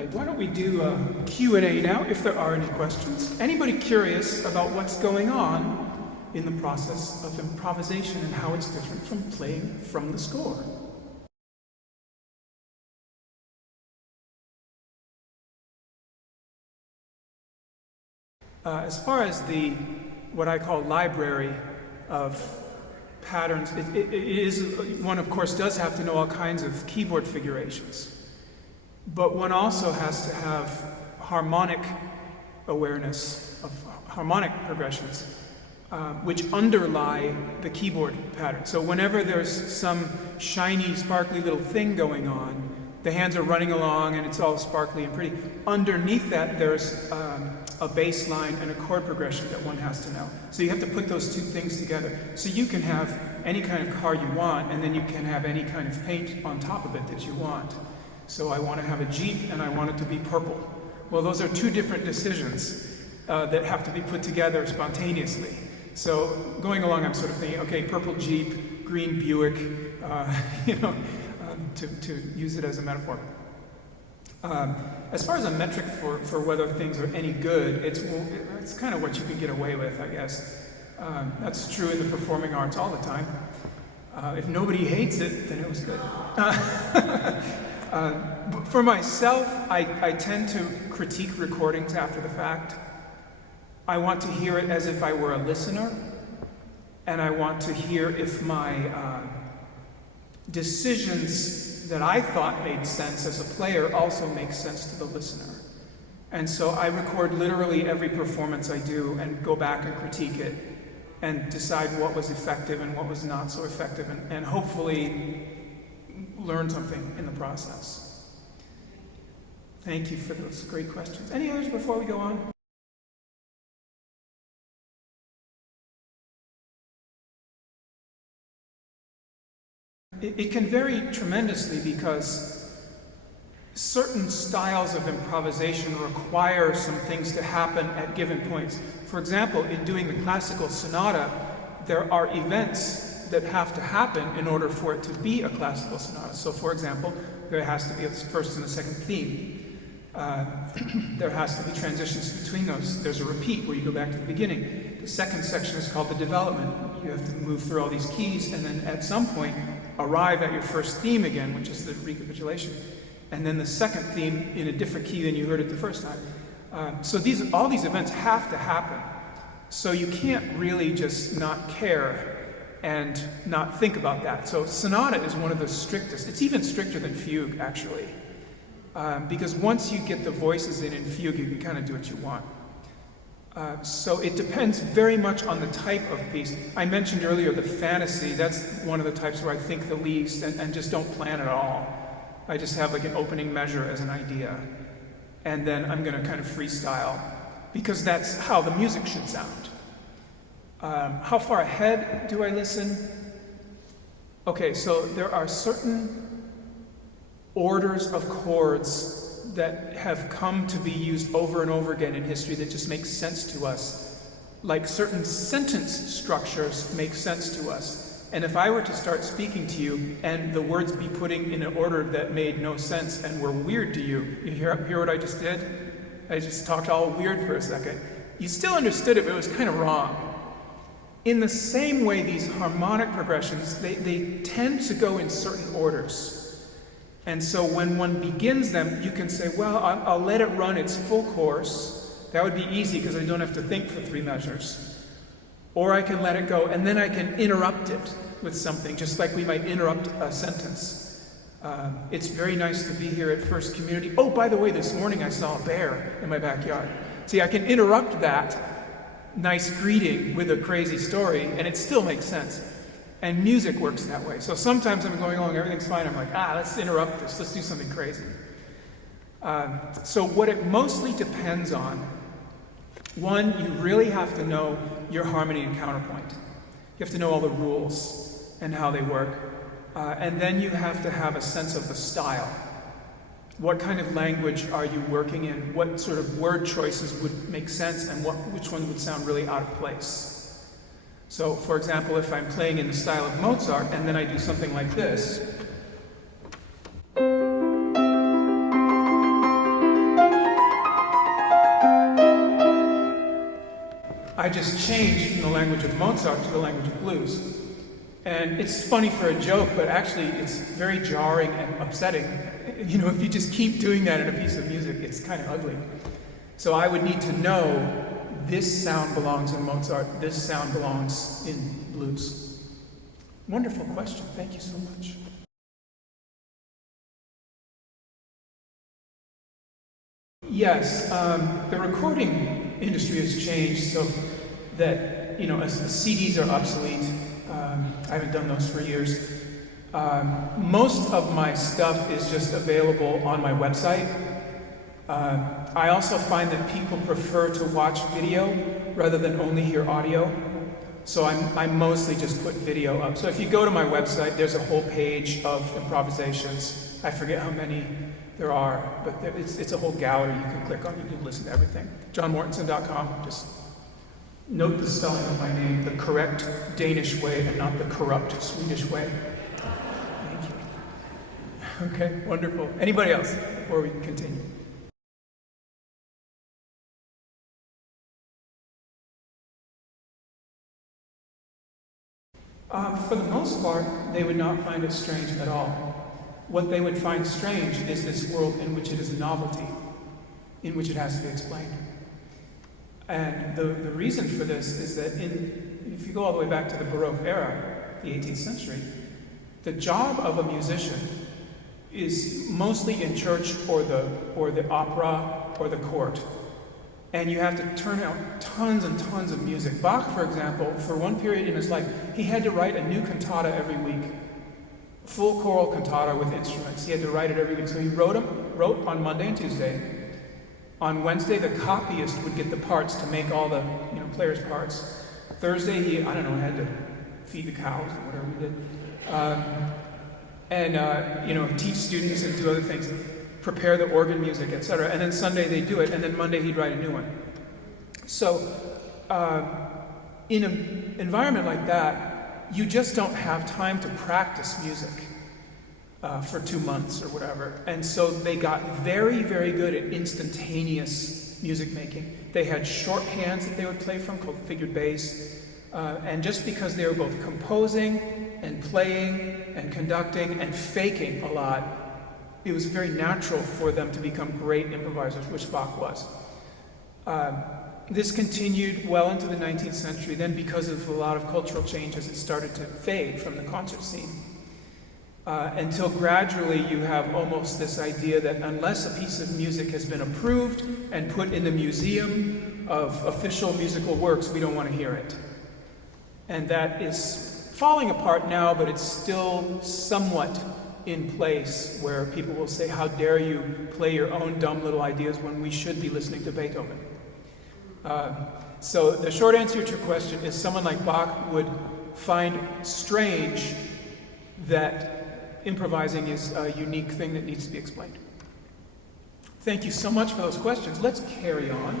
right, why don't we do a Q&A now, if there are any questions. Anybody curious about what's going on in the process of improvisation and how it's different from playing from the score? As far as what I call library of patterns, it is, one of course does have to know all kinds of keyboard figurations. But one also has to have harmonic awareness of harmonic progressions, which underlie the keyboard pattern. So whenever there's some shiny, sparkly little thing going on, the hands are running along and it's all sparkly and pretty. Underneath that, there's a bass line and a chord progression that one has to know. So you have to put those two things together. So you can have any kind of car you want, and then you can have any kind of paint on top of it that you want. So I want to have a Jeep and I want it to be purple. Well, those are two different decisions that have to be put together spontaneously. So going along, I'm sort of thinking, okay, purple Jeep, green Buick, to use it as a metaphor. As far as a metric for whether things are any good, it's kind of what you can get away with, I guess. That's true in the performing arts all the time. If nobody hates it, then it was good. For myself, I tend to critique recordings after the fact. I want to hear it as if I were a listener, and I want to hear if my decisions that I thought made sense as a player also make sense to the listener. And so I record literally every performance I do and go back and critique it and decide what was effective and what was not so effective, and hopefully learn something in the process. Thank you for those great questions. Any others before we go on? It can vary tremendously because certain styles of improvisation require some things to happen at given points. For example, in doing the classical sonata, there are events that have to happen in order for it to be a classical sonata. So for example, there has to be a first and a second theme. There has to be transitions between those. There's a repeat where you go back to the beginning. The second section is called the development. You have to move through all these keys and then at some point arrive at your first theme again, which is the recapitulation. And then the second theme in a different key than you heard it the first time. So all these events have to happen. So you can't really just not care and not think about that. So sonata is one of the strictest. It's even stricter than fugue, actually. Because once you get the voices in fugue, you can kind of do what you want. So it depends very much on the type of piece. I mentioned earlier the fantasy. That's one of the types where I think the least and just don't plan at all. I just have like an opening measure as an idea. And then I'm going to kind of freestyle because that's how the music should sound. How far ahead do I listen? Okay, so there are certain orders of chords that have come to be used over and over again in history that just make sense to us. Like certain sentence structures make sense to us. And if I were to start speaking to you and the words be putting in an order that made no sense and were weird to you, you hear what I just did? I just talked all weird for a second. You still understood it, but it was kind of wrong. In the same way, these harmonic progressions, they tend to go in certain orders. And so when one begins them, you can say, well, I'll let it run its full course. That would be easy because I don't have to think for 3 measures. Or I can let it go, and then I can interrupt it with something, just like we might interrupt a sentence. It's very nice to be here at First Community. Oh, by the way, this morning I saw a bear in my backyard. See, I can interrupt that nice greeting with a crazy story, and it still makes sense. And music works that way. So sometimes I'm going along, everything's fine. I'm like, let's interrupt this. Let's do something crazy. So what it mostly depends on, one, you really have to know your harmony and counterpoint. You have to know all the rules and how they work. And then you have to have a sense of the style. What kind of language are you working in? What sort of word choices would make sense and which one would sound really out of place? So, for example, if I'm playing in the style of Mozart and then I do something like this, just changed from the language of Mozart to the language of blues. And it's funny for a joke, but actually it's very jarring and upsetting. You know, if you just keep doing that in a piece of music, it's kind of ugly. So I would need to know this sound belongs in Mozart, this sound belongs in blues. Wonderful question. Thank you so much. Yes, the recording industry has changed so that, you know, as CDs are obsolete. I haven't done those for years. Most of my stuff is just available on my website. I also find that people prefer to watch video rather than only hear audio. So I mostly just put video up. So if you go to my website, there's a whole page of improvisations. I forget how many there are, but it's a whole gallery you can click on. You can listen to everything. JohnMortensen.com. Just note the spelling of my name, the correct Danish way and not the corrupt Swedish way. Thank you. Okay, wonderful. Anybody else before we continue? For the most part, they would not find it strange at all. What they would find strange is this world in which it is a novelty, in which it has to be explained. And the reason for this is that if you go all the way back to the Baroque era, the 18th century, the job of a musician is mostly in church or the opera or the court. And you have to turn out tons and tons of music. Bach, for example, for one period in his life, he had to write a new cantata every week. Full choral cantata with instruments. He had to write it every week. So he wrote on Monday and Tuesday. On Wednesday, the copyist would get the parts to make all the players' parts. Thursday, he had to feed the cows or whatever he did. Teach students and do other things. Prepare the organ music, etc. And then Sunday they'd do it, and then Monday he'd write a new one. So in an environment like that, you just don't have time to practice music for 2 months or whatever. And so they got very, very good at instantaneous music making. They had shorthands that they would play from called figured bass. And just because they were both composing and playing and conducting and faking a lot, it was very natural for them to become great improvisers, which Bach was. This continued well into the 19th century. Then, because of a lot of cultural changes, it started to fade from the concert scene. Until gradually you have almost this idea that unless a piece of music has been approved and put in the museum of official musical works, we don't want to hear it. And that is falling apart now, but it's still somewhat in place where people will say, how dare you play your own dumb little ideas when we should be listening to Beethoven. So the short answer to your question is someone like Bach would find strange that improvising is a unique thing that needs to be explained. Thank you so much for those questions. Let's carry on.